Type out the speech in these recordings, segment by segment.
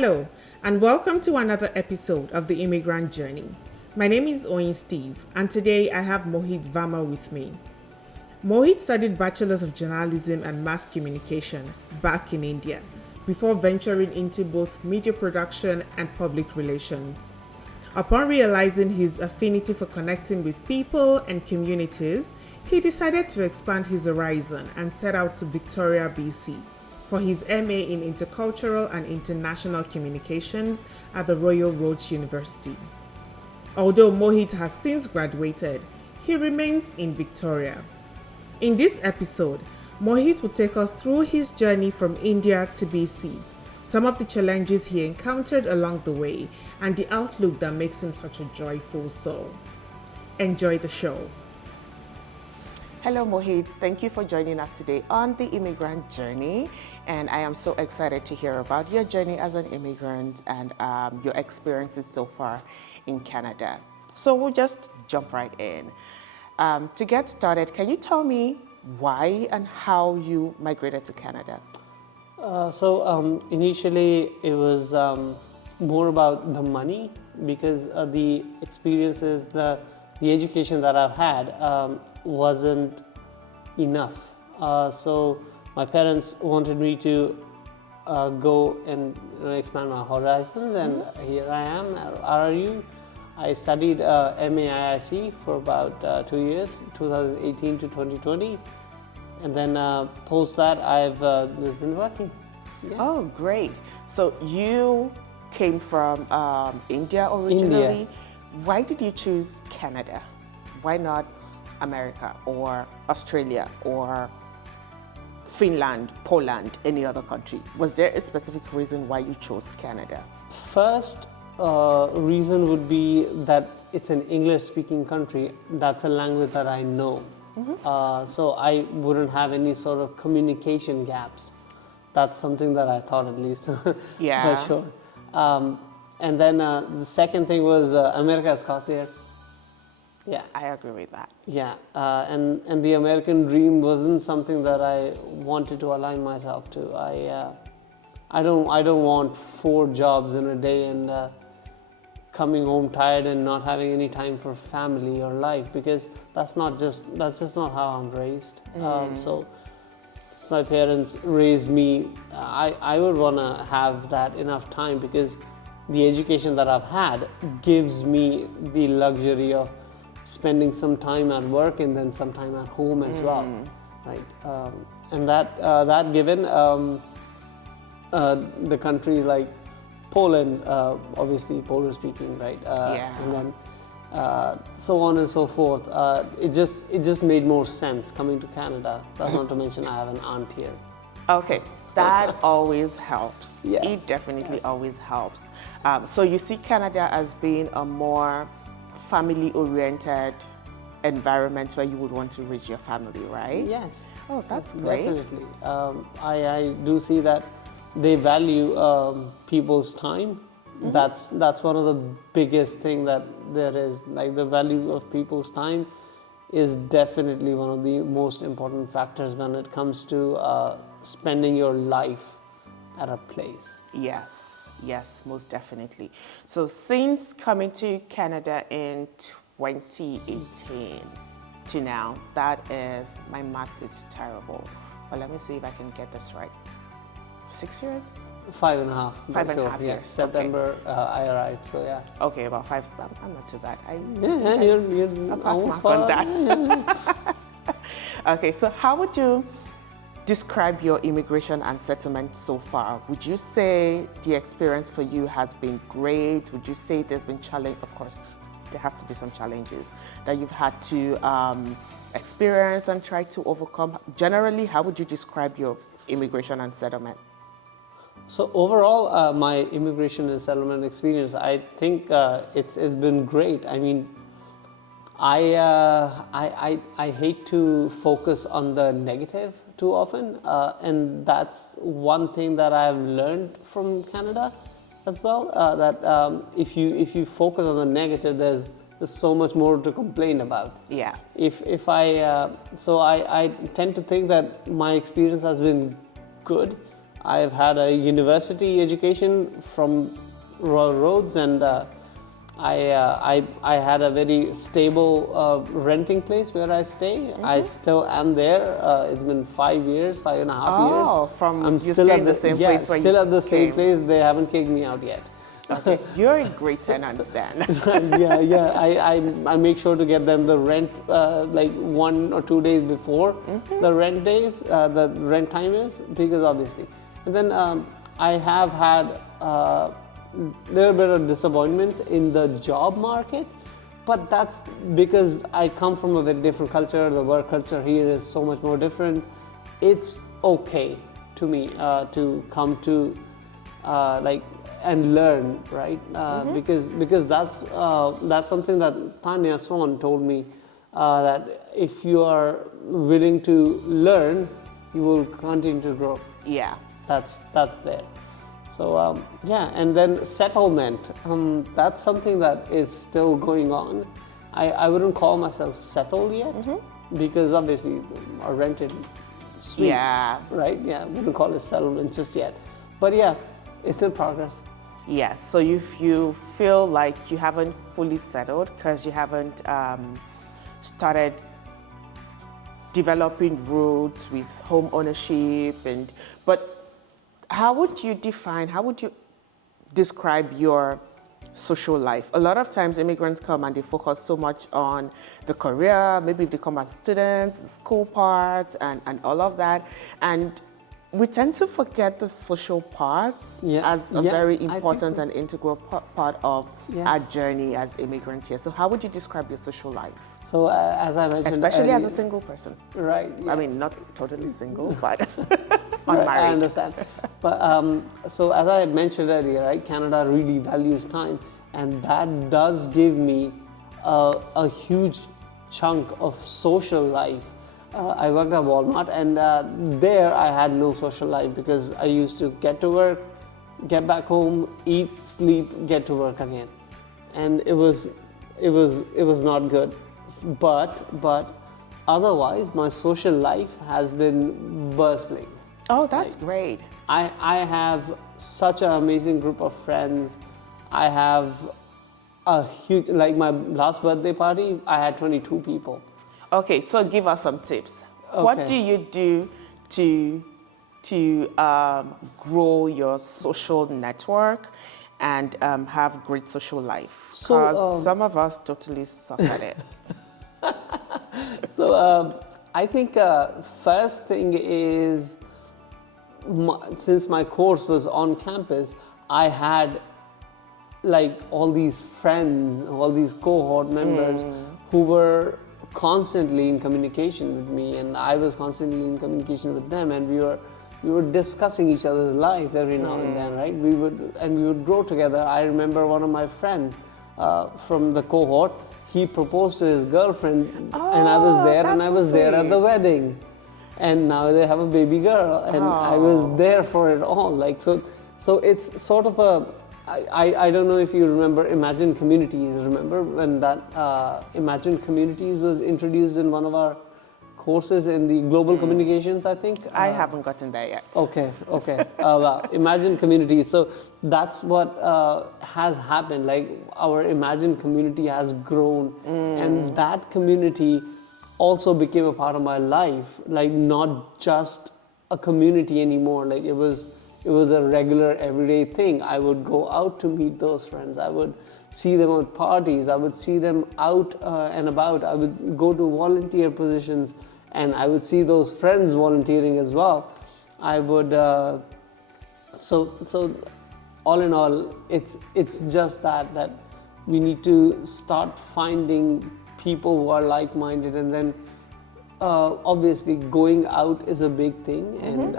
Hello, and welcome to another episode of the Immigrant Journey. My name is Oyin Steve, and today I have Mohit Verma with me. Mohit studied Bachelor's of Journalism and Mass Communication back in India before venturing into both media production and public relations. Upon realizing his affinity for connecting with people and communities, he decided to expand his horizon and set out to Victoria, BC for his MA in Intercultural and International Communications at the Royal Roads University. Although Mohit has since graduated, he remains in Victoria. In this episode, Mohit will take us through his journey from India to BC, some of the challenges he encountered along the way, and the outlook that makes him such a joyful soul. Enjoy the show. Hello Mohit, thank you for joining us today on the Immigrant Journey, and I am so excited to hear about your journey as an immigrant and your experiences so far in Canada. So we'll just jump right in. To get started, can you tell me why and how you migrated to Canada? Initially it was more about the money because the experiences, the education that I've had wasn't enough. So my parents wanted me to go and expand my horizons, and here I am at RRU. I studied MAIIC for about 2 years, 2018 to 2020, and then post that I've just been working. Yeah. Oh, great. So you came from India originally. India. Why did you choose Canada? Why not America or Australia or Finland, Poland, any other country? Was there a specific reason why you chose Canada? First reason would be that it's an English-speaking country. That's a language that I know. So I wouldn't have any sort of communication gaps. That's something that I thought, at least. Yeah. For sure. And then the second thing was America is costlier. Yeah. I agree with that. Yeah, and the American dream wasn't something that I wanted to align myself to. I don't want 4 jobs in a day and coming home tired and not having any time for family or life, because that's just not how I'm raised. So my parents raised me. I would want to have that enough time, because the education that I've had gives me the luxury of spending some time at work and then some time at home as well, right? And that given the countries like Poland, obviously Polish speaking, right? And then so on and so forth. It just made more sense coming to Canada. That's not to mention I have an aunt here. Okay, that always helps. Yes. It definitely always helps. So you see Canada as being a more family-oriented environment where you would want to raise your family, right? Yes. Oh, that's great. Definitely. I do see that they value people's time. That's one of the biggest thing that there is. Like, the value of people's time is definitely one of the most important factors when it comes to spending your life at a place. Yes, most definitely. So since coming to Canada in 2018 to now, that is, my maths is terrible, but let me see if I can get this right. 6 years? 5.5. 5.5 yeah. years. September I arrived, so yeah. Okay, about 5. I'm not too bad. You're I pass almost mark on that. Okay, so how would you describe your immigration and settlement so far? Would you say the experience for you has been great? Would you say there's been challenge? Of course, there have to be some challenges that you've had to experience and try to overcome. Generally, how would you describe your immigration and settlement? So overall, my immigration and settlement experience, I think it's been great. I mean, I hate to focus on the negative too often, and that's one thing that I've learned from Canada as well. That if you focus on the negative, there's so much more to complain about. Yeah. If I tend to think that my experience has been good, I've had a university education from Royal Roads, and I had a very stable renting place where I stay. I still am there. It's been 5 years, 5.5 years. Oh, from I'm you still stay at in the same yeah, place where still you at the same came. place. They haven't kicked me out yet. Okay, you're a great tenant then. yeah. I make sure to get them the rent like 1 or 2 days before the rent days, the rent time is, because obviously. And then I have had a little bit of disappointments in the job market, but that's because I come from a very different culture. The work culture here is so much more different. It's okay to me to come to like and learn, right? Because that's something that Tanya Swan told me, that if you are willing to learn, you will continue to grow. Yeah. That's there. So yeah, and then settlement. That's something that is still going on. I wouldn't call myself settled yet, because obviously a rented suite, Yeah. right? Yeah, wouldn't call it settlement just yet. But yeah, it's in progress. Yes. So you feel like you haven't fully settled because you haven't started developing roots with home ownership, but how would you describe your social life? A lot of times immigrants come and they focus so much on the career, maybe if they come as students, the school part and all of that. And we tend to forget the social parts as a very important and integral part of our journey as immigrants here. So how would you describe your social life? So as I mentioned, especially as a single person. Right. Yeah. I mean, not totally single, but Right, unmarried. I understand. But so as I mentioned earlier, right, Canada really values time, and that does give me a huge chunk of social life. I worked at Walmart, and there I had no social life because I used to get to work, get back home, eat, sleep, get to work again, and it was not good. But otherwise, my social life has been bustling. Oh, that's great. I have such an amazing group of friends. I have a huge, like my last birthday party, I had 22 people. Okay, so give us some tips. What do you do to grow your social network and have great social life? Because some of us totally suck at it. So I think first thing is, since my course was on campus, I had like all these friends, all these cohort members who were constantly in communication with me, and I was constantly in communication with them, and we were discussing each other's life every now and then, right? We would grow together. I remember one of my friends from the cohort, he proposed to his girlfriend, and I was there, and I was there at the wedding, and now they have a baby girl, and I was there for it all. Like so it's sort of a, I don't know if you remember Imagine Communities. Remember when that Imagine Communities was introduced in one of our courses in the global communications, I think? I haven't gotten there yet. Okay. Wow. Imagine Communities. So that's what has happened. Like our Imagine community has grown, and that community also became a part of my life. Like not just a community anymore. Like it was a regular everyday thing. I would go out to meet those friends. I would see them at parties. I would see them out and about. I would go to volunteer positions, and I would see those friends volunteering as well. I would so all in all, it's just that we need to start finding people who are like-minded, and then obviously going out is a big thing, and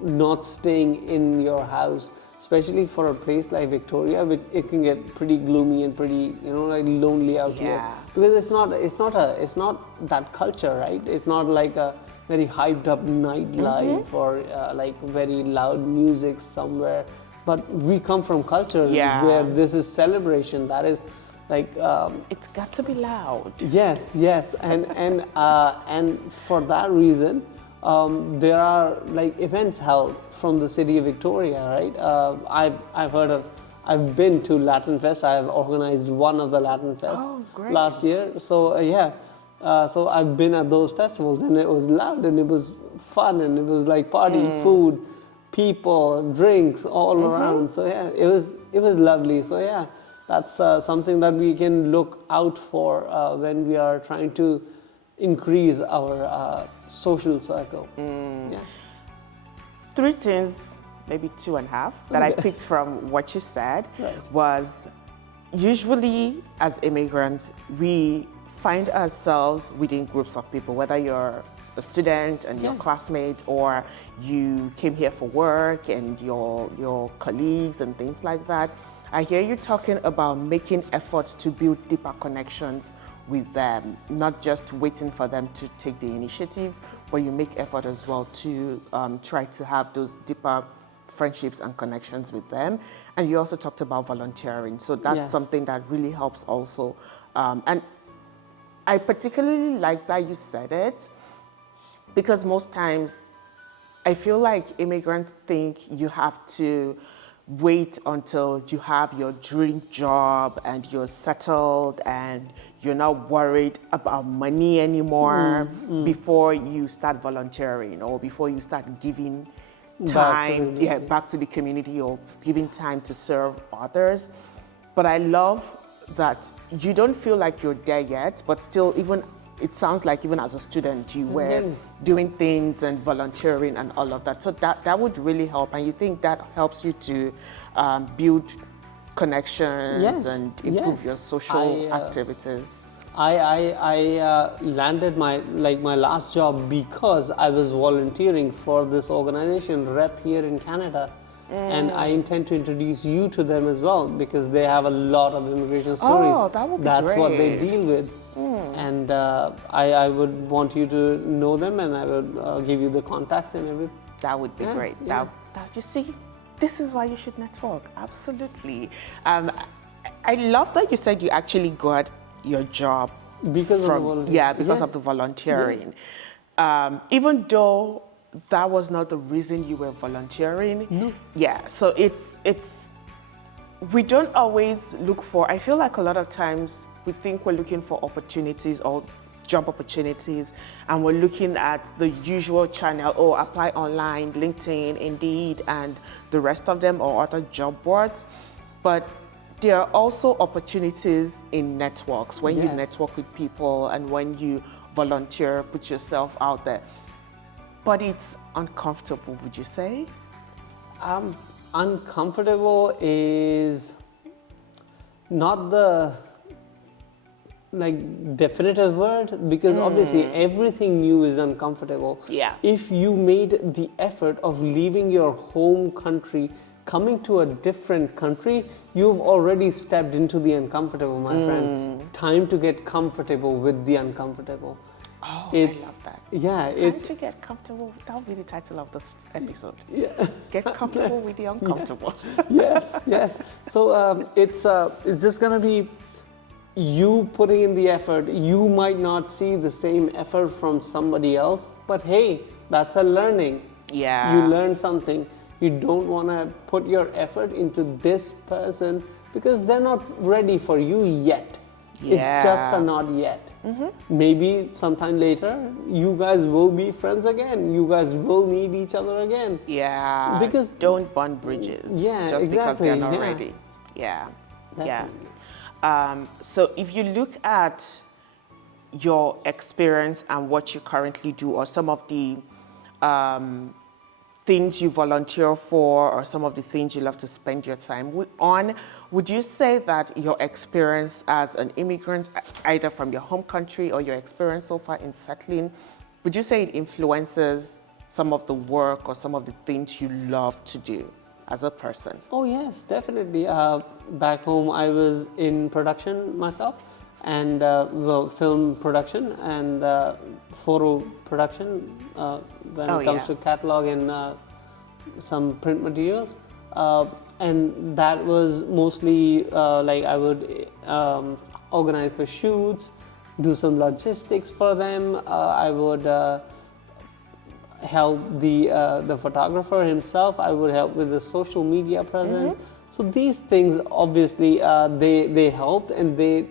not staying in your house, especially for a place like Victoria, which it can get pretty gloomy and pretty, like lonely out here, because it's not that culture, right? It's not like a very hyped up nightlife or like very loud music somewhere, but we come from cultures where this is celebration. That is like it's got to be loud. Yes, and for that reason, there are like events held from the city of Victoria, right? I've been to Latin Fest. I've organized one of the Latin Fests last year. So so I've been at those festivals, and it was loud, and it was fun, and it was like party, food, people, drinks all around. So yeah, it was lovely. So yeah, that's something that we can look out for when we are trying to increase our social circle. Yeah. 3 things, maybe 2.5, that I picked from what you said was usually as immigrants, we find ourselves within groups of people, whether you're a student and your classmate, or you came here for work and your colleagues and things like that. I hear you talking about making efforts to build deeper connections with them, not just waiting for them to take the initiative, but you make effort as well to try to have those deeper friendships and connections with them. And you also talked about volunteering. So that's something that really helps also. And I particularly like that you said it, because most times I feel like immigrants think you have to wait until you have your dream job and you're settled and you're not worried about money anymore before you start volunteering or before you start giving time back to the community or giving time to serve others. But I love that you don't feel like you're there yet, but still, even it sounds like even as a student you were doing things and volunteering and all of that. So that would really help, and you think that helps you to build connections and improve your social activities. I landed my last job because I was volunteering for this organization rep here in Canada. And I intend to introduce you to them as well, because they have a lot of immigration stories. Oh, that would be That's great. what they deal with. And I would want you to know them, and I would give you the contacts and everything. That would be great. Yeah. That you see, this is why you should network. Absolutely. I love that you said you actually got your job Because of the volunteering. because of the volunteering. Even though that was not the reason you were volunteering. No. Yeah, so it's we don't always look for, I feel like a lot of times we think we're looking for opportunities or job opportunities, and we're looking at the usual channel, apply online, LinkedIn, Indeed, and the rest of them, or other job boards. But there are also opportunities in networks, when you network with people and when you volunteer, put yourself out there. But it's uncomfortable, would you say? Uncomfortable is not the definitive word, because obviously everything new is uncomfortable. Yeah. If you made the effort of leaving your home country, coming to a different country, you've already stepped into the uncomfortable, my friend. Time to get comfortable with the uncomfortable. Oh, I love that. Yeah, Time to get comfortable. That will be the title of this episode. Yeah. Get comfortable with the uncomfortable. Yes. So it's just gonna be you putting in the effort. You might not see the same effort from somebody else, but hey, that's a learning. Yeah. You learn something. You don't want to put your effort into this person because they're not ready for you yet. Yeah. It's just a not yet. Maybe sometime later, you guys will be friends again. You guys will meet each other again. Yeah. Because don't burn bridges. Yeah, just because exactly, they're not yeah. ready. Yeah. Definitely. Yeah. So if you look at your experience and what you currently do, or some of the things you volunteer for, or some of the things you love to spend your time on, would you say that your experience as an immigrant, either from your home country or your experience so far in settling, would you say it influences some of the work or some of the things you love to do as a person? Oh yes, definitely. Back home, I was in production myself, and film production and photo production when it comes to catalog and some print materials. And that was mostly I would organize for shoots, do some logistics for them. I would help the photographer himself. I would help with the social media presence. So these things obviously they helped and they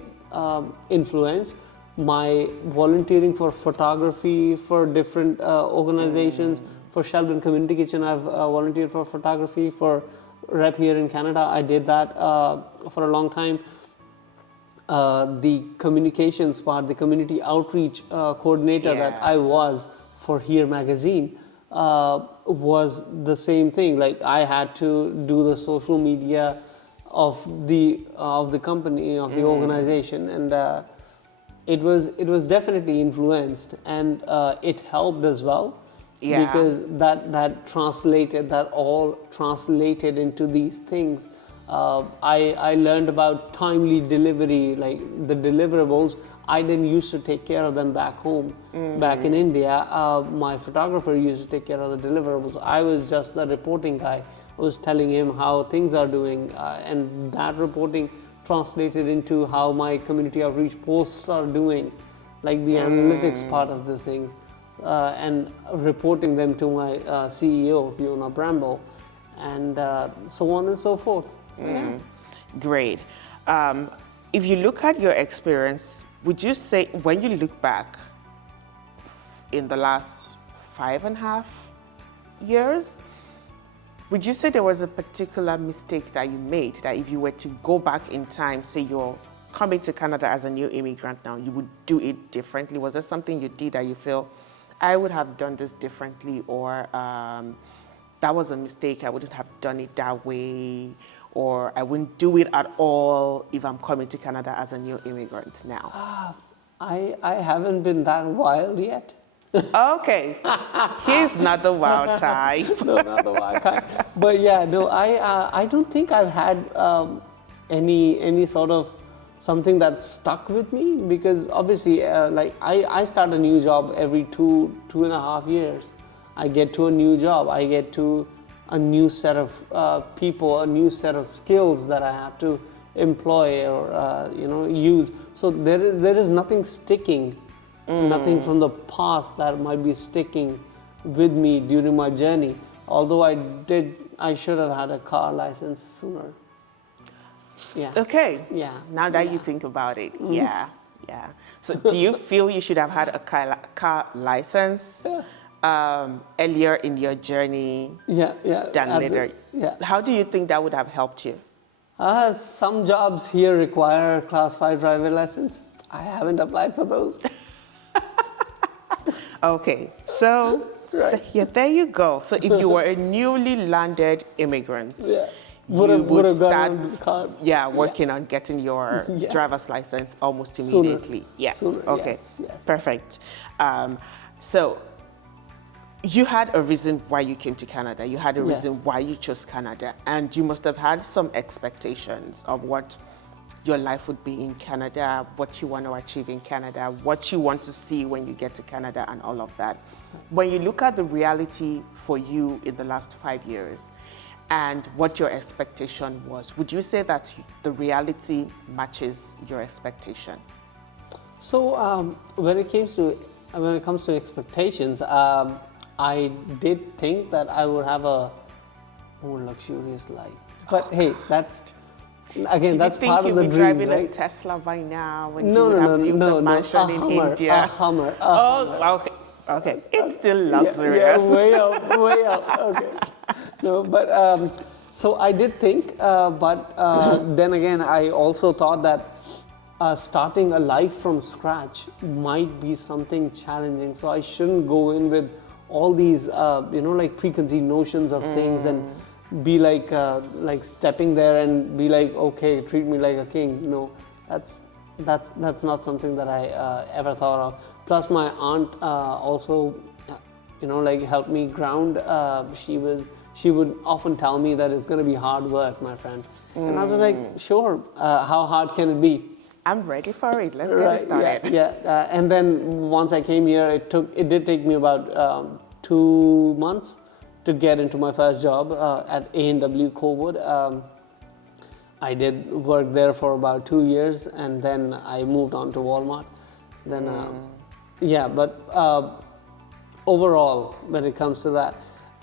influenced my volunteering for photography for different organizations. For Sheldon Community Kitchen, I've volunteered for photography. For Rep here in Canada, I did that for a long time. The communications part, the community outreach coordinator that I was for Here magazine was the same thing. Like I had to do the social media of the company, of the organization, and it was definitely influenced, and it helped as well. Yeah. Because that all translated into these things. I learned about timely delivery, like the deliverables. I didn't used to take care of them back home. Back in India, my photographer used to take care of the deliverables. I was just the reporting guy. I was telling him how things are doing, and that reporting translated into how my community outreach posts are doing, like the analytics part of the things. And reporting them to my CEO, Fiona Bramble, and so on and so forth. So, yeah. Great. If you look at your experience, would you say, when you look back in the last 5.5 years, would you say there was a particular mistake that you made, that if you were to go back in time, say you're coming to Canada as a new immigrant now, you would do it differently? Was there something you did that you feel, I would have done this differently, or that was a mistake, I wouldn't have done it that way, or I wouldn't do it at all if I'm coming to Canada as a new immigrant now? I haven't been that wild yet. Okay, he's not the wild type. No, not the wild type. But yeah, no, I don't think I've had any sort of something that stuck with me, because obviously like I start a new job every 2.5 years. I get to a new job, I get to a new set of people, a new set of skills that I have to employ or use. So there is nothing sticking, nothing from the past that might be sticking with me during my journey. Although I should have had a car license sooner. Yeah. Okay. Yeah. Now that you think about it, yeah. So do you feel you should have had a car license earlier in your journey than later? How do you think that would have helped you? Some jobs here require Class 5 driver license. I haven't applied for those. Okay, so there you go. So if you were a newly landed immigrant, you would start working on getting your driver's license almost immediately. Sooner, Okay. Yes. Perfect. So you had a reason why you came to Canada. You had a reason why you chose Canada, and you must have had some expectations of what your life would be in Canada, what you want to achieve in Canada, what you want to see when you get to Canada, and all of that. When you look at the reality for you in the last 5 years and what your expectation was, would you say that the reality matches your expectation? So when it comes to expectations, I did think that I would have a more luxurious life. But hey, that's part of the dream, right? Did you think you'd be driving a Tesla by now when you would have built a mansion in India? A Hummer. Okay. It's still luxurious. Yeah, way up. Okay. No, but so I did think, but then again, I also thought that starting a life from scratch might be something challenging. So I shouldn't go in with all these, like preconceived notions of things and be like stepping there and be like, okay, treat me like a king. No, that's not something that I ever thought of. Plus, my aunt also, helped me ground. She would often tell me that it's going to be hard work, my friend. And I was like, sure. How hard can it be? I'm ready for it. Let's get started. Yeah. And then once I came here, it did take me about 2 months to get into my first job at A&W Cowood. I did work there for about 2 years, and then I moved on to Walmart. Then, but overall, when it comes to that,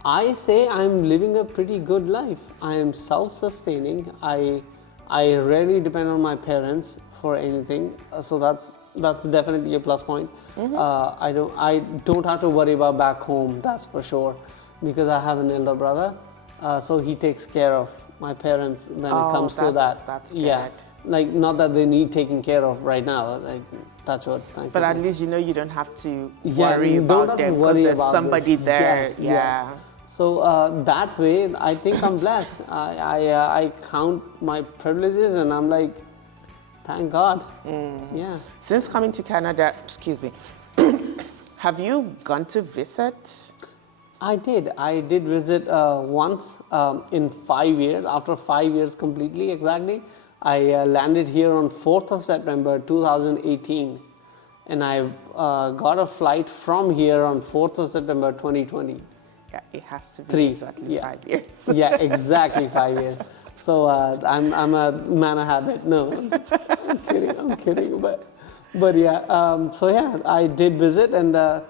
I say I'm living a pretty good life. I am self-sustaining. I rarely depend on my parents for anything, so that's definitely a plus point. I don't have to worry about back home, that's for sure, because I have an elder brother, so he takes care of my parents when it comes to that. That's yeah, good. like not that they need taking care of right now. Like touch wood. Thank But you. at least you know you don't have to Yeah, worry you don't about have to them because worry there's about somebody this. there. Yes, yeah. yes. So that way, I think I'm blessed. I count my privileges, and I'm like, thank God. Yeah. Since coming to Canada, excuse me, have you gone to visit? I did visit once in 5 years. After 5 years completely, exactly, I landed here on 4th of September 2018, and I got a flight from here on 4th of September 2020. Yeah, it has to be 3. exactly Yeah. 5 years. Yeah, exactly 5 years. So I'm a man of habit. No, I'm kidding. But yeah. So yeah, I did visit, and I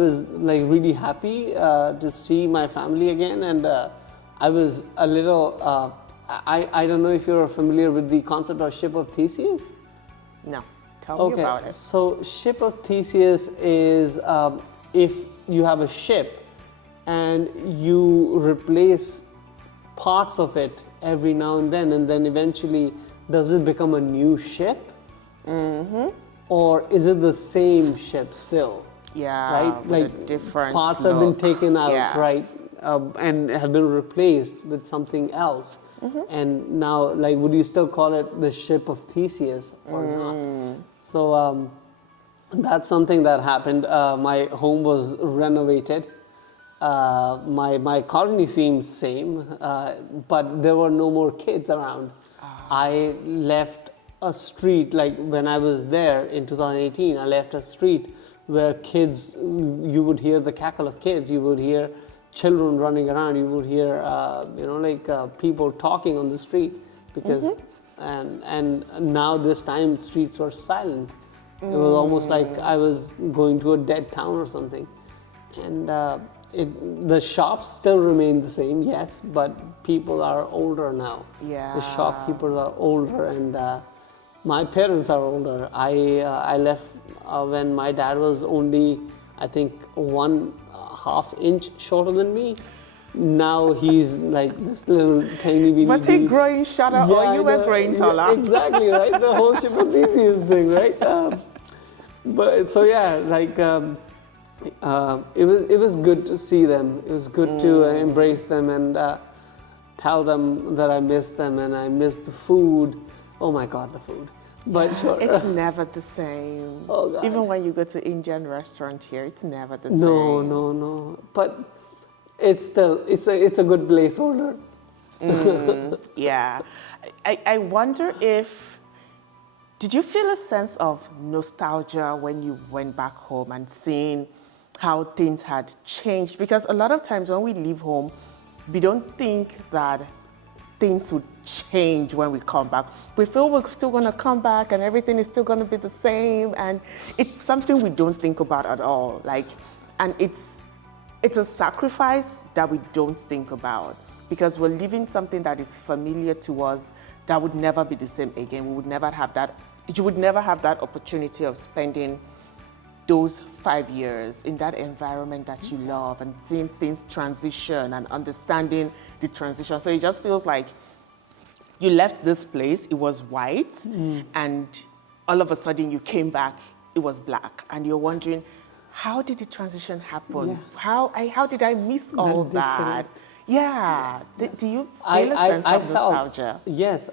was like really happy to see my family again, and I was a little. I don't know if you're familiar with the concept of ship of Theseus. No, tell me about it. So ship of Theseus is if you have a ship and you replace parts of it every now and then eventually does it become a new ship? Or is it the same ship still? Yeah, Right? with Like a different parts have been look. taken out, Yeah. right? And have been replaced with something else. And now, like, would you still call it the ship of Theseus or not? So that's something that happened. My home was renovated. My colony seemed same, but there were no more kids around. I left a street, like when I was there in 2018, I left a street where kids, you would hear the cackle of kids, you would hear children running around, you would hear, people talking on the street because, and now this time streets were silent. It was almost like I was going to a dead town or something. And the shops still remain the same, yes, but people are older now. Yeah. The shopkeepers are older, and my parents are older. I left when my dad was only, I think, 1.5 inch shorter than me. Now he's like this little tiny bitty Was he dude. growing shorter or you were growing taller? Exactly, right? The whole ship of Theseus thing, right? But so yeah, like it was good to see them. It was good to embrace them and tell them that I miss them and I miss the food. Oh my God, the food! But sure, It's never the same. Oh, God. Even when you go to Indian restaurant here, it's never the same. no. But it's still it's a good placeholder. Yeah. I wonder if, did you feel a sense of nostalgia when you went back home and seeing how things had changed? Because a lot of times when we leave home, we don't think that things would change when we come back. We feel we're still going to come back and everything is still going to be the same. And it's something we don't think about at all. Like, and it's a sacrifice that we don't think about because we're leaving something that is familiar to us that would never be the same again. We would never have that. You would never have that opportunity of spending those 5 years in that environment that you love and seeing things transition and understanding the transition. So it just feels like you left this place, it was white, and all of a sudden you came back, it was black. And you're wondering, how did the transition happen? Yeah. How did I miss all that? disconnect. Yeah. Do you feel a sense of nostalgia? Yes,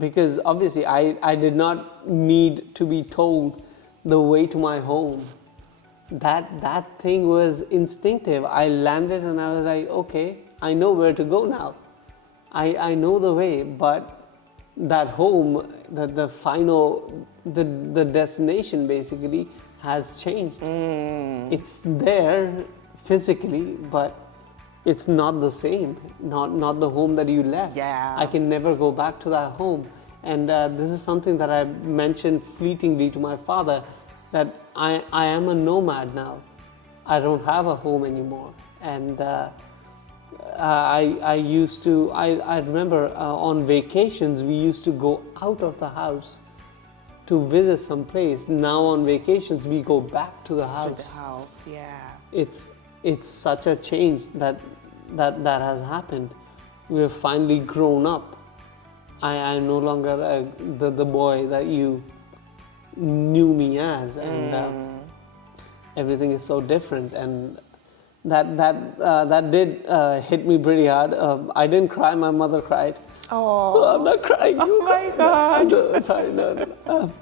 because obviously I did not need to be told the way to my home. That thing was instinctive. I landed and I was like, okay, I know where to go now. I know the way, but that home, the final, the destination basically has changed. It's there physically, but it's not the same. Not the home that you left. Yeah. I can never go back to that home. And this is something that I mentioned fleetingly to my father. that I am a nomad now. I don't have a home anymore, and I used to. I remember on vacations we used to go out of the house to visit some place. Now on vacations we go back to the house. To the house, yeah. It's such a change that has happened. We've finally grown up. I am no longer the boy that you knew me as, and everything is so different. And that did hit me pretty hard. I didn't cry. My mother cried. Oh, So I'm not crying. oh my God. No, sorry, no.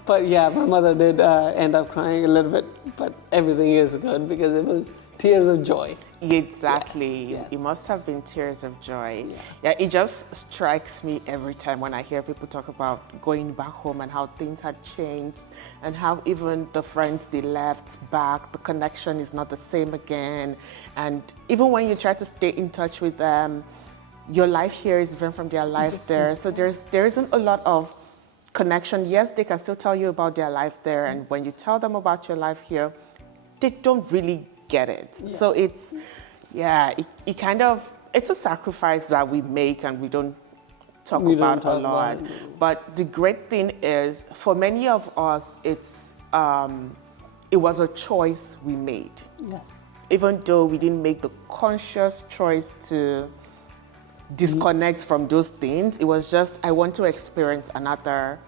But yeah, my mother did end up crying a little bit. But everything is good because it was tears of joy. Exactly. Yes. It must have been tears of joy. Yeah. Yeah, it just strikes me every time when I hear people talk about going back home and how things had changed and how even the friends they left back, the connection is not the same again. And even when you try to stay in touch with them, your life here is different from their life there. So there isn't a lot of connection. Yes, they can still tell you about their life there. And when you tell them about your life here, they don't really get it. Yeah. So it's a sacrifice that we make and we don't talk about a lot. But the great thing is, for many of us, it was a choice we made. Yes. Even though we didn't make the conscious choice to disconnect from those things, it was just, I want to experience another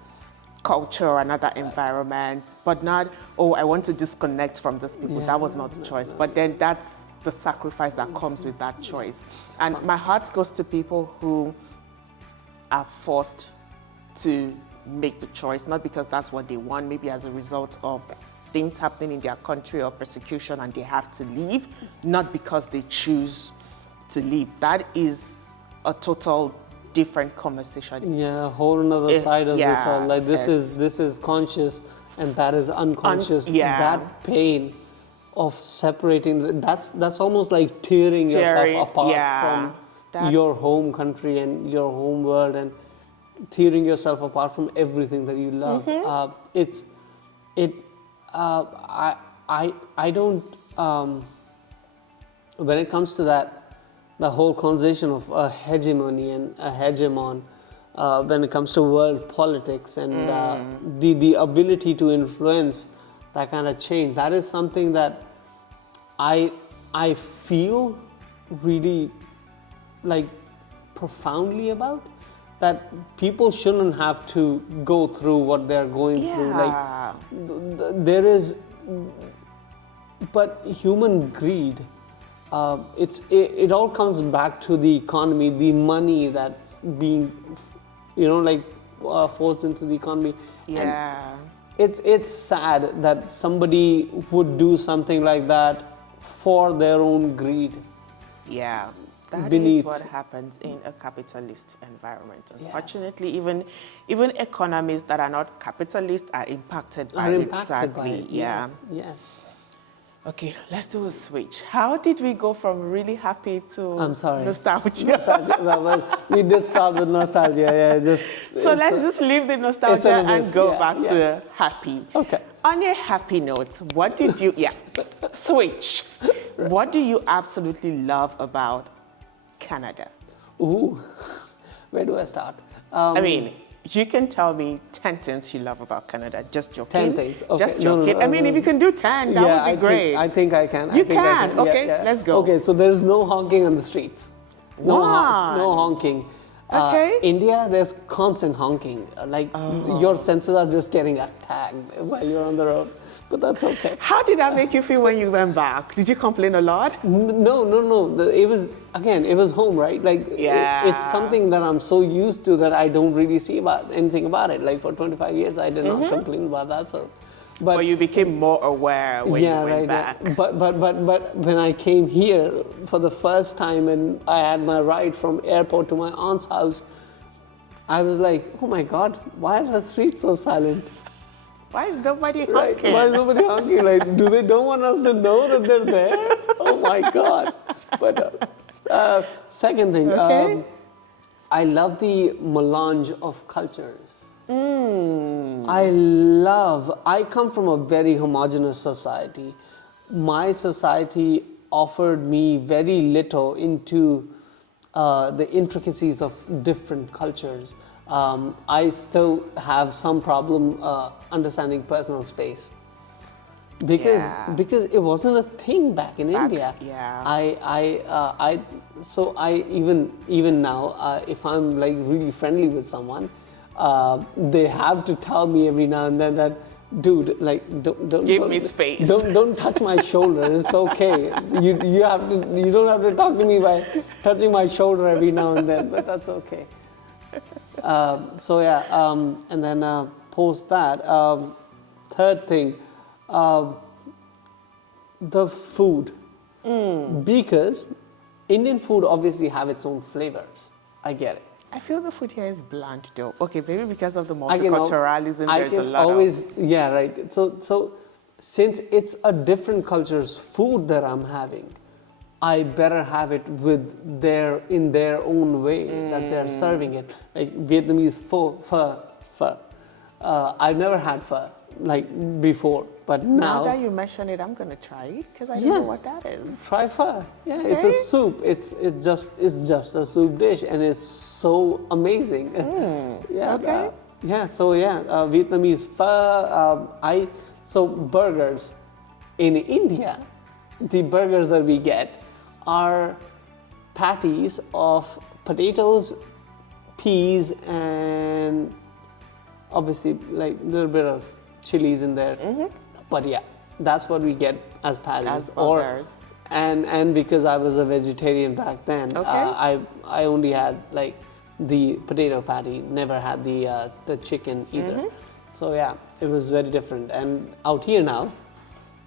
culture, another environment, but not, oh, I want to disconnect from those people. Yeah. That was not the choice. But then that's the sacrifice that comes with that choice. And my heart goes to people who are forced to make the choice, not because that's what they want, maybe as a result of things happening in their country or persecution and they have to leave, not because they choose to leave. That is a total different conversation. Yeah, a whole another side of this all. Like this is conscious and that is unconscious. That pain of separating, that's almost like tearing yourself apart from your home country and your home world, and tearing yourself apart from everything that you love. I don't when it comes to that, the whole conversation of a hegemony and a hegemon, when it comes to world politics and the ability to influence that kind of change, that is something that I feel really like profoundly about, that people shouldn't have to go through what they're going through. Like there is, but human greed. It all comes back to the economy, the money that's being, forced into the economy. Yeah. And it's sad that somebody would do something like that for their own greed. Yeah. That is what happens in a capitalist environment. Unfortunately, even economies that are not capitalist are impacted by it. Sadly. Yeah. Yes. Okay, let's do a switch. How did we go from really happy to nostalgia? Well, we did start with nostalgia. Yeah, so let's just leave the nostalgia and go back to happy. Okay. On a happy note, what did you? Switch. Right. What do you absolutely love about Canada? Ooh, where do I start? I mean, you can tell me 10 things you love about Canada. Just joking. 10 things. Okay. Just joking. No, I mean, if you can do 10, that would be great. I think I can. You can. Okay, let's go. Okay, so there's no honking on the streets. No honking. Okay. India, there's constant honking. Your senses are just getting attacked while you're on the road. But that's okay. How did that make you feel when you went back? Did you complain a lot? No. It was home, right? It's something that I'm so used to that I don't really see anything about it. Like for 25 years, I did not complain about that. So, but you became more aware when you went back. Yeah. But when I came here for the first time and I had my ride from airport to my aunt's house, I was like, oh my God, why are the streets so silent? Why is nobody honking? Right. Why is nobody honking? Like, do they don't want us to know that they're there? Oh my God. But second thing, I love the melange of cultures. I come from a very homogeneous society. My society offered me very little into the intricacies of different cultures. I still have some problem understanding personal space because it wasn't a thing back in India. Yeah. So I even now, if I'm like really friendly with someone, they have to tell me every now and then that, dude, like don't Give me space. Don't touch my shoulder. It's okay. You don't have to talk to me by touching my shoulder every now and then, but that's okay. And then post that, third thing, the food, because Indian food obviously have its own flavors. I get it. I feel the food here is bland though. Okay, maybe because of the I can al- multiculturalism, I there's a can lot always, of... yeah, right. So since it's a different culture's food that I'm having, I better have it in their own way that they're serving it. Like Vietnamese pho. I've never had pho like before, but Now now that you mention it, I'm gonna try it because I don't know what that is. try pho. Yeah, it's a soup. It's just a soup dish, and it's so amazing. Yeah. Okay. Vietnamese pho. So burgers in India, the burgers that we get are patties of potatoes, peas, and obviously like a little bit of chilies in there. But yeah, that's what we get as patties. As burgers. And because I was a vegetarian back then, I only had like the potato patty, never had the chicken either. So yeah, it was very different. And out here now,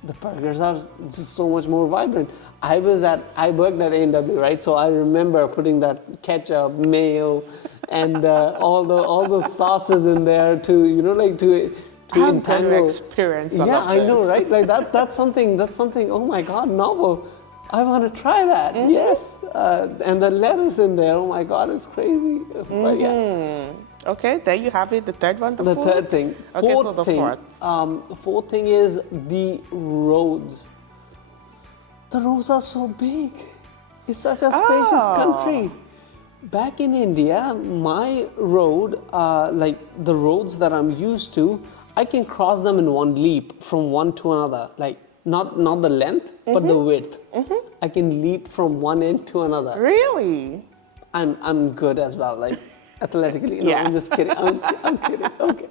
the burgers are just so much more vibrant. I worked at A&W, right? So I remember putting that ketchup, mayo, and all the sauces in there to entangle. Experience. Yeah, I know, right? Like that's something. Oh my God, novel. I want to try that. Yes, and the lettuce in there. Oh my God, it's crazy. But yeah. Okay, there you have it. The third one, the food? Third thing. Okay, so the fourth. Fourth thing is the roads. The roads are so big. It's such a spacious country. Back in India, my road, like the roads that I'm used to, I can cross them in one leap from one to another. Like not the length, but the width. I can leap from one end to another. Really? I'm good as well, like athletically. No, I'm just kidding. I'm kidding. Okay.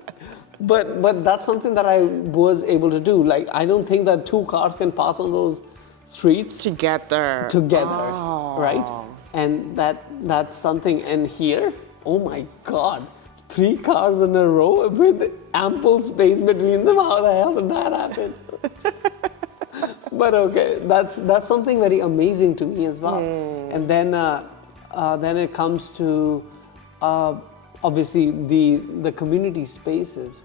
But that's something that I was able to do. Like I don't think that two cars can pass on those streets Together, right? And that's something. And here, oh my God, 3 cars in a row with ample space between them. How the hell did that happen? But okay, that's something very amazing to me as well. And then it comes to obviously the community spaces.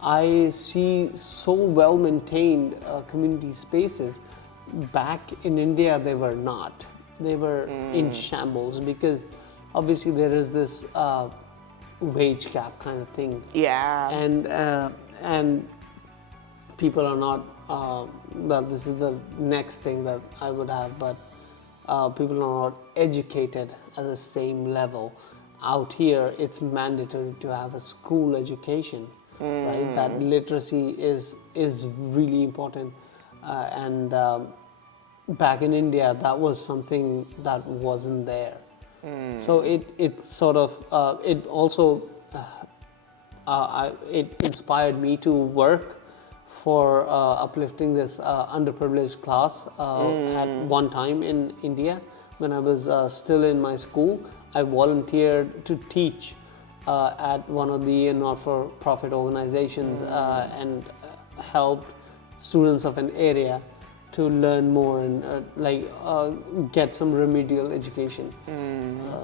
I see so well maintained community spaces. Back in India, they were not. They were in shambles because obviously there is this wage gap kind of thing. Yeah. And people are not. Well, this is the next thing that I would have, but people are not educated at the same level. Out here, it's mandatory to have a school education, right? That literacy is really important, and back in India, that was something that wasn't there. So it sort of it also it inspired me to work for uplifting this underprivileged class at one time in India. When I was still in my school, I volunteered to teach at one of the not-for-profit organizations and helped students of an area to learn more and get some remedial education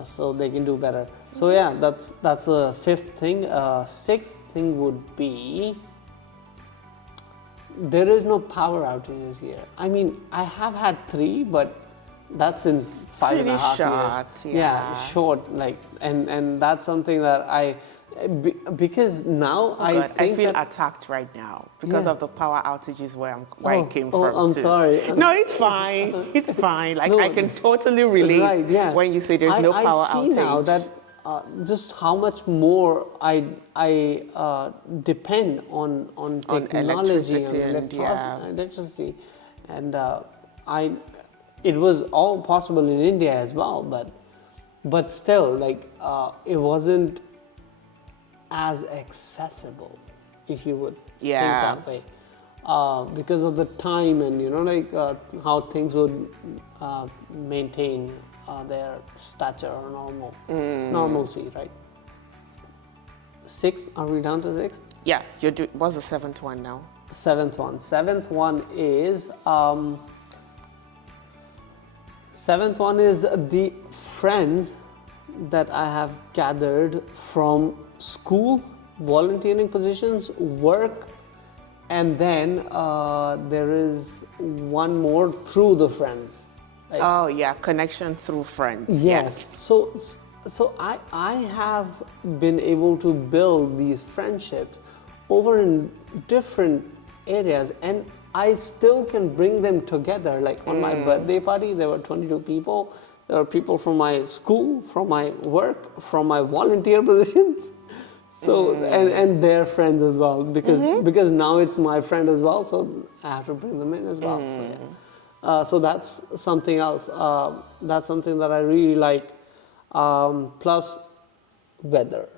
so they can do better. So yeah, that's the fifth thing. Sixth thing would be there is no power outages here. I mean, I have had 3, but that's in 5.5 years. Short, yeah. Short. Like, and that's something that Because now I God, I think feel that, attacked right now because Yeah. of the power outages where I came oh, from. I'm too. sorry. No, it's fine. It's fine. Like No, I can totally relate Right, yeah. when you say there's no power I see outage. now that just how much more I depend on technology, electricity and, yeah. electricity, and it was all possible in India as well, but still, like it wasn't as accessible, if you would Yeah. think that way, because of the time and like how things would maintain their stature or normalcy, right? Sixth, are we down to sixth? Yeah, what's the seventh one now? Seventh one. Seventh one is the friends that I have gathered from school, volunteering positions, work, and then there is one more through the friends. Like, Oh yeah, connection through friends. yes. So I have been able to build these friendships over in different areas, and I still can bring them together. Like on my birthday party, there were 22 people. There were people from my school, from my work, from my volunteer positions. So and their friends as well, because now it's my friend as well. So I have to bring them in as well. So yeah. So that's something else. That's something that I really like. Plus weather.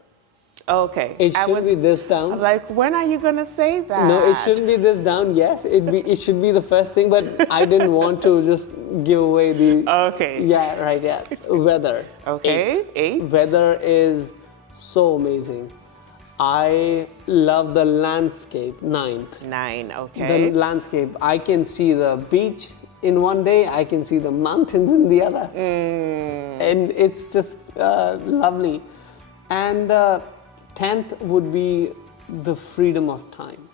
Okay. It should be this down. I'm like, when are you gonna say that? No, it shouldn't be this down. Yes, it should be the first thing, but I didn't want to just give away the. Okay. Yeah, right. Yeah, weather. Okay. Eight. Weather is so amazing. I love the landscape. Ninth. 9. Okay. The landscape. I can see the beach in one day. I can see the mountains in the other, and it's just lovely. And 10th would be the freedom of time.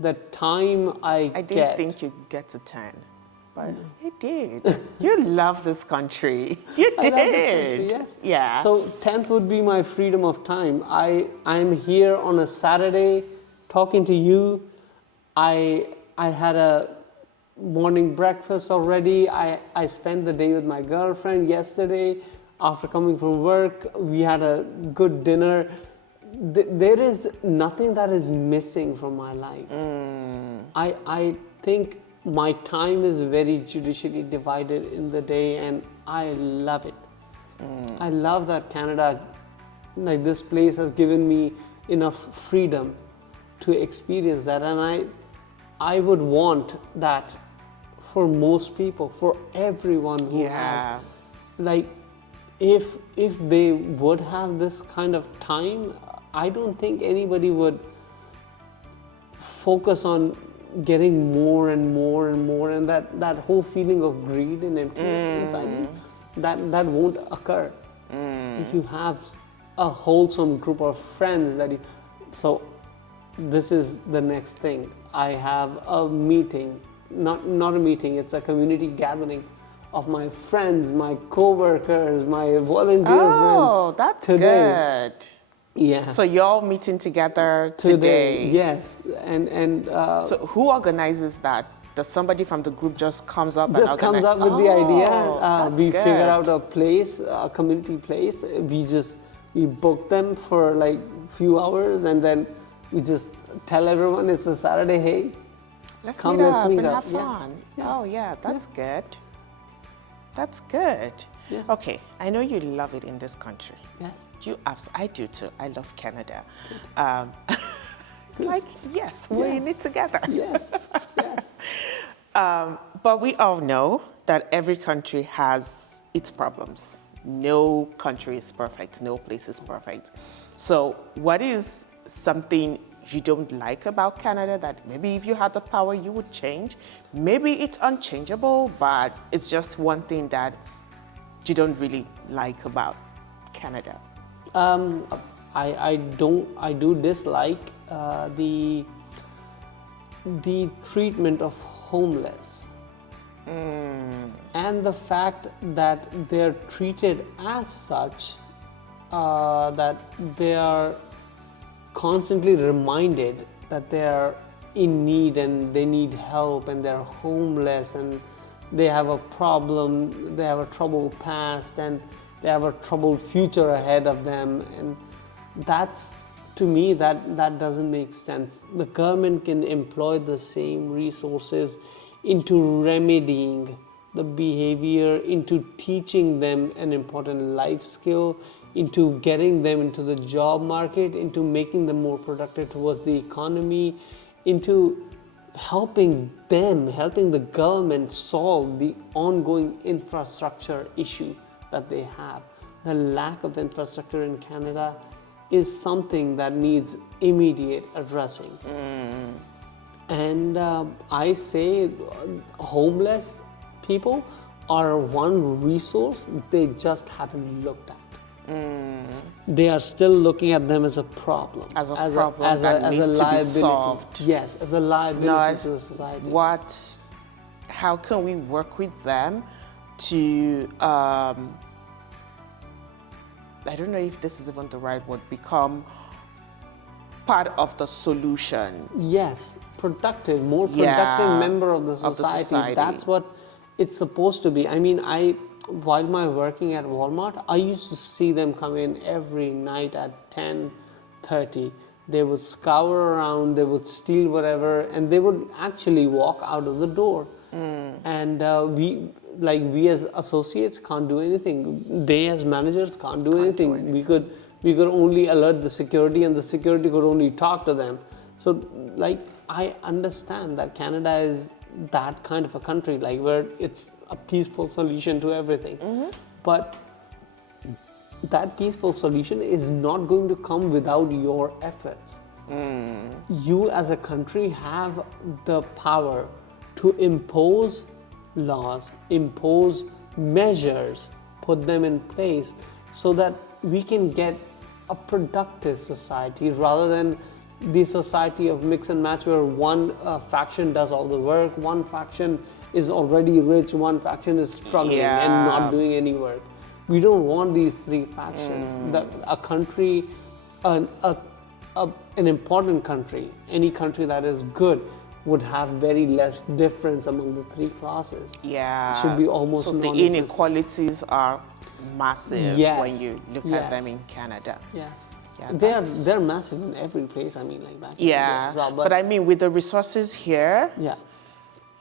The time I I get. didn't think you'd get to 10, but you did. You love this country. You I did. love this country, yes. Yeah. So 10th would be my freedom of time. I'm here on a Saturday talking to you. I had a morning breakfast already. I spent the day with my girlfriend yesterday. After coming from work, we had a good dinner. There is nothing that is missing from my life. I think my time is very judicially divided in the day, and I love it. I love that Canada, like this place, has given me enough freedom to experience that, and I would want that for most people, for everyone who has, like, if they would have this kind of time, I don't think anybody would focus on getting more and more and more, and that whole feeling of greed and emptiness inside you, that won't occur if you have a wholesome group of friends that you. So this is the next thing. I have a meeting, not a meeting, it's a community gathering of my friends, my co-workers, my volunteer friends. Oh, that's today. good. Yeah. So you're all meeting together today. Yes, and So who organizes that? Does somebody from the group just comes up just and comes up with the idea. We good. figure out a place, a community place. We book them for like few hours, and then we just tell everyone it's a Saturday. Hey, Let's come, meet let's up meet and up. have Yeah. fun. Yeah. Oh yeah, that's good. That's good. Yeah. Okay, I know you love it in this country. Yes. I do too. I love Canada. It's like, yes, we're in it together. Yes. Yes. But we all know that every country has its problems. No country is perfect. No place is perfect. So what is something you don't like about Canada that maybe if you had the power you would change? Maybe it's unchangeable, but it's just one thing that you don't really like about Canada. I do dislike the treatment of homeless, and the fact that they're treated as such that they are constantly reminded that they are in need and they need help and they're homeless and they have a problem, they have a troubled past and they have a troubled future ahead of them. And that's, to me, that doesn't make sense. The government can employ the same resources into remedying the behavior, into teaching them an important life skill, into getting them into the job market, into making them more productive towards the economy, into helping the government solve the ongoing infrastructure issue that they have. The lack of infrastructure in Canada is something that needs immediate addressing. And I say homeless people are one resource they just haven't looked at. They are still looking at them as a problem, as a liability. Be solved. Yes, as a liability to the society. How can we work with them to, I don't know if this is even the right word, become part of the solution? Yes, more productive member of the society. That's what it's supposed to be. I mean, while working at Walmart, I used to see them come in every night at 10:30. They would scour around, they would steal whatever, and they would actually walk out of the door. And we as associates can't do anything. They as managers can't do anything. We could only alert the security, and the security could only talk to them. So I understand that Canada is that kind of a country, where it's a peaceful solution to everything. But that peaceful solution is not going to come without your efforts. You as a country have the power to impose laws, impose measures, put them in place so that we can get a productive society rather than the society of mix and match where one faction does all the work, one faction is already rich, one faction is struggling and not doing any work. We don't want these three factions. A country, an important country, any country that is good would have very less difference among the three classes. Yeah. It should be almost so the inequalities are massive when you look at them in Canada. Yes. Yeah, they're massive in every place. I mean, back in India as well. But I mean, with the resources here,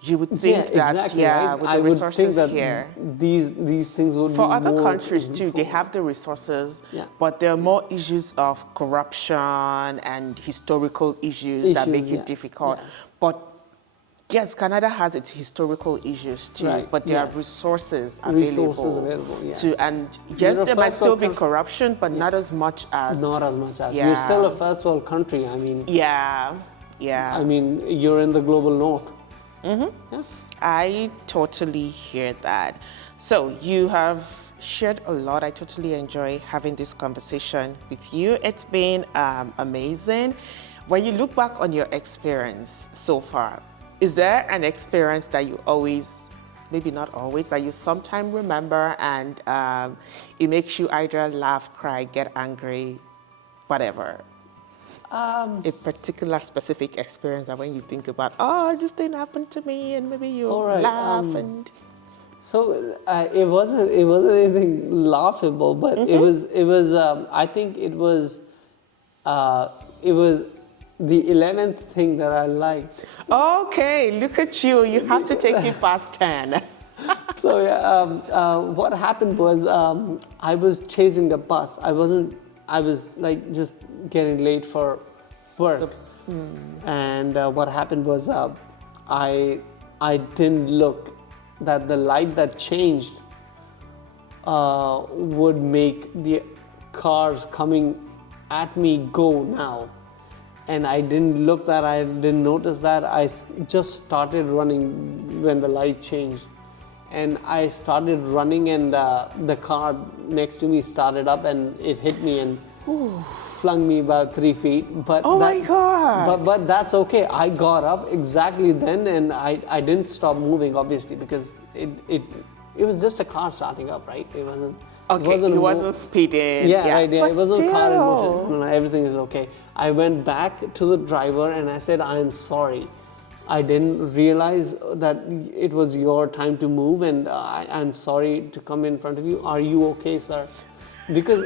you would think that exactly, right? with the resources here, these things would for be other more countries too. They have the resources, but there are more issues of corruption and historical issues that make it difficult. But yes, Canada has its historical issues too, but there are resources available. And yes, there might still be corruption, but not as much as. You're still a first world country. I mean. I mean, you're in the global north. I totally hear that. So you have shared a lot. I totally enjoy having this conversation with you. It's been amazing. When you look back on your experience so far, is there an experience that you always, maybe not always, that you sometimes remember and it makes you either laugh, cry, get angry, whatever? A particular specific experience that when you think about, this didn't happen to me, and maybe you laugh and. So it wasn't anything laughable, but it was. I think it was the 11th thing that I liked. Okay, look at you! You have to take it past 10. So what happened was I was chasing the bus. I was just getting late for work, and what happened was I didn't look that the light that changed would make the cars coming at me go now, and I didn't look that, I didn't notice that. I just started running when the light changed, and I started running, and the car next to me started up and it hit me and flung me about 3 feet. But my God! But that's okay. I got up exactly then, and I didn't stop moving, obviously, because it was just a car starting up, right? It wasn't Okay, he wasn't speeding. Yeah, right. Yeah, But it wasn't car in still. motion. No, everything is okay. I went back to the driver and I said, "I am sorry. I didn't realize that it was your time to move, and I'm sorry to come in front of you. Are you okay, sir?" Because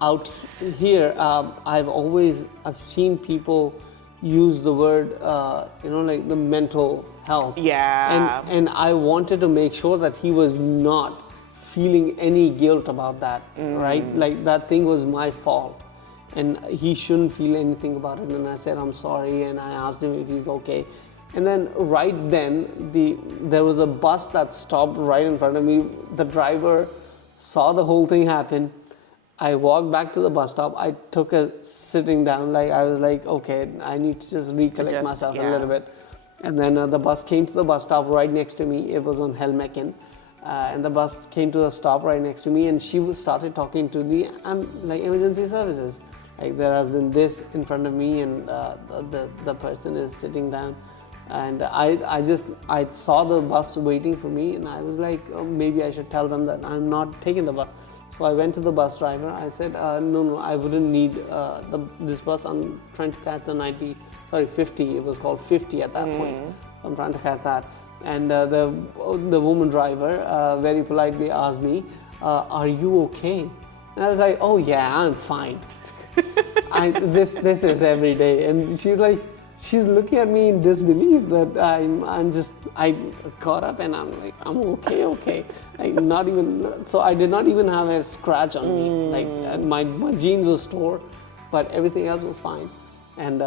out here, I've seen people use the word, like the mental health. Yeah. And I wanted to make sure that he was not feeling any guilt about that, right? Like that thing was my fault, and he shouldn't feel anything about it. And I said, "I'm sorry," and I asked him if he's okay. And then right then, there was a bus that stopped right in front of me. The driver saw the whole thing happen. I walked back to the bus stop. I took a sitting down. Like I was like, okay, I need to just recollect myself a little bit. And then the bus came to the bus stop right next to me. It was on Helmecken. And the bus came to a stop right next to me, and she started talking to the emergency services. Like there has been this in front of me, and the person is sitting down. And I saw the bus waiting for me, and I was like, oh, maybe I should tell them that I'm not taking the bus. So I went to the bus driver. I said, no, I wouldn't need this bus. I'm trying to catch the 50. It was called 50 at that point. I'm trying to catch that. And the woman driver very politely asked me, "Are you okay?" And I was like, "Oh yeah, I'm fine." This is every day. And she's looking at me in disbelief that I got up and I'm like, I'm okay. Like not even, so I did not even have a scratch on me. Like my jeans was torn, but everything else was fine. And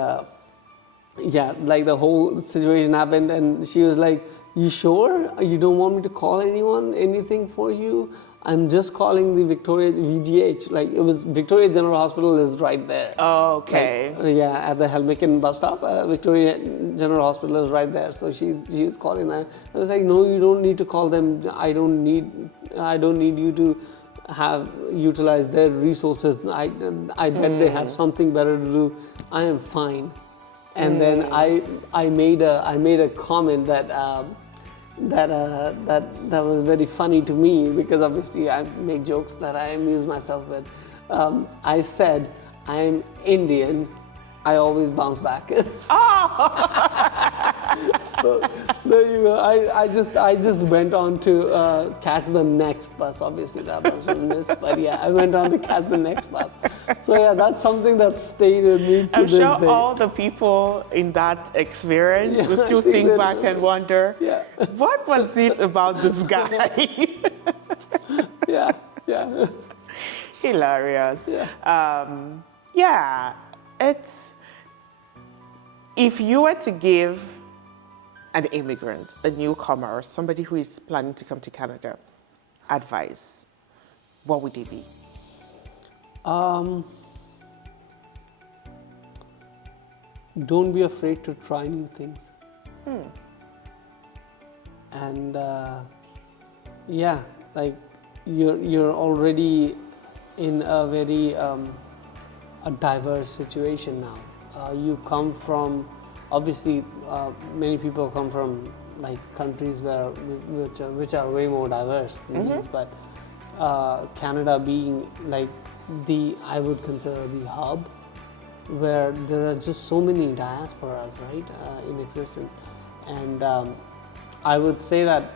like the whole situation happened, and she was like, "You sure? You don't want me to call anything for you? I'm just calling the Victoria VGH." Like it was Victoria General Hospital is right there. Oh, okay. Like, at the Helmecken bus stop, Victoria General Hospital is right there. So she was calling that. I was like, "No, you don't need to call them. I don't need you to utilize their resources. I bet they have something better to do. I am fine." And then I made a comment that was very funny to me, because obviously I make jokes that I amuse myself with. I said, "I'm Indian. I always bounce back." So there you go. I just went on to catch the next bus. Obviously that bus will miss, but yeah, I went on to catch the next bus. So yeah, that's something that stayed with me to this day. I'm sure all the people in that experience will still think back and wonder, what was it about this guy? Yeah. Hilarious. It's, if you were to give an immigrant, a newcomer, somebody who is planning to come to Canada, advice, what would it be? Don't be afraid to try new things. And like you're already in a very a diverse situation now. You come from, obviously, many people come from like countries which are way more diverse than these, but Canada being like I would consider the hub, where there are just so many diasporas, right, in existence. And I would say that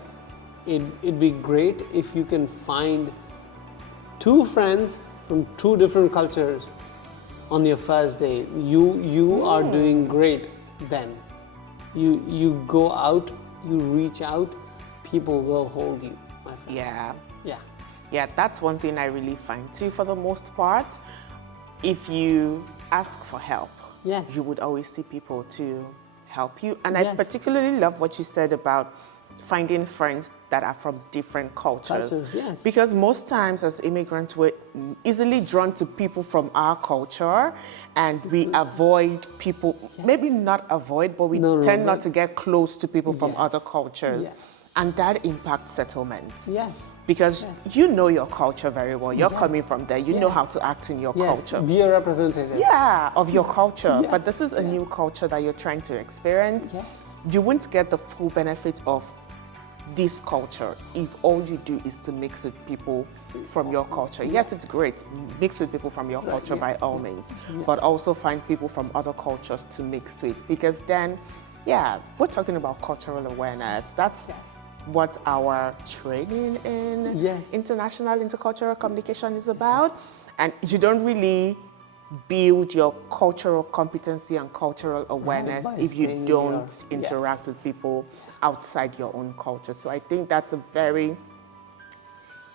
it'd be great if you can find two friends from two different cultures on your first day. You are doing great then. You go out, you reach out, people will hold you, my friend. Yeah, that's one thing I really find too. For the most part, if you ask for help, you would always see people to help you. And I particularly love what you said about finding friends that are from different cultures. Yes. Because most times as immigrants, we're easily drawn to people from our culture, and we avoid people, maybe not avoid, but we tend not to get close to people from other cultures. Yes. And that impacts settlements. Yes. Because you know your culture very well. You're coming from there. You know how to act in your culture. Be a representative. Of your culture. But this is a new culture that you're trying to experience. Yes. You won't get the full benefit of this culture if all you do is to mix with people from your culture? Yes, it's great. Mix with people from your culture by all means, but also find people from other cultures to mix with, because then, yeah, we're talking about cultural awareness. That's what our training in international intercultural communication is about. And you don't really build your cultural competency and cultural awareness if you don't interact with people outside your own culture. So I think that's a very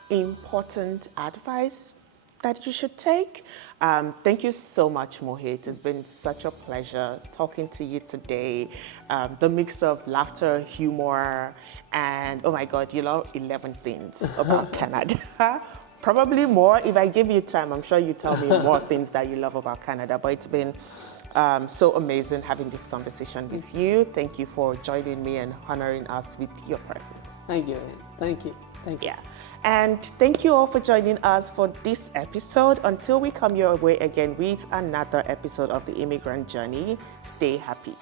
important advice that you should take. Thank you so much, Mohit. It's been such a pleasure talking to you today. The mix of laughter, humor, and oh my God, you know 11 things about Canada. Probably more. If I give you time, I'm sure you tell me more things that you love about Canada. But it's been so amazing having this conversation with you. Thank you for joining me and honoring us with your presence. Thank you. Thank you. Thank you. Yeah. And thank you all for joining us for this episode. Until we come your way again with another episode of the Immigrant Journey, stay happy.